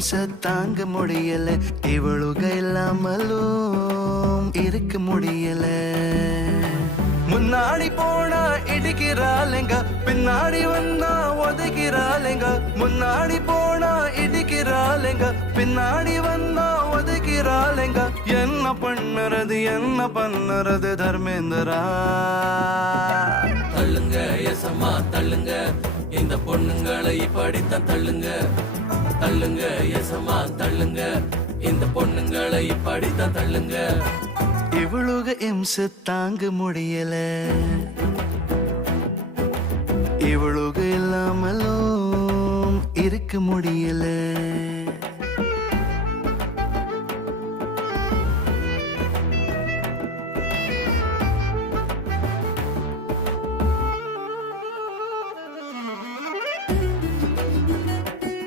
இம்சை தாங்க முடியல, இவளுக இல்லாமலும் இருக்க முடியல. முன்னாடி போனா இடிக்கிறாளுங்க, பின்னாடி வந்தா ஒதுக்கிறாளுங்க. முன்னாடி போனா இடிக்கிறாளுங்க, பின்னாடி வந்தா ஒதுக்கிறாளுங்க. என்ன பண்ணுறது தர்மேந்திரா? தள்ளுங்க எசமா தள்ளுங்க, இந்த பொண்ணுங்களை இப்படித்தான் தள்ளுங்க. தள்ளுங்க எசமா தள்ளுங்க, இந்த பொண்ணுங்களை இப்படித்தான் தள்ளுங்க. இவளுக இம்சை தாங்க முடியல, இவளுக இல்லாமலும் இருக்க முடியல.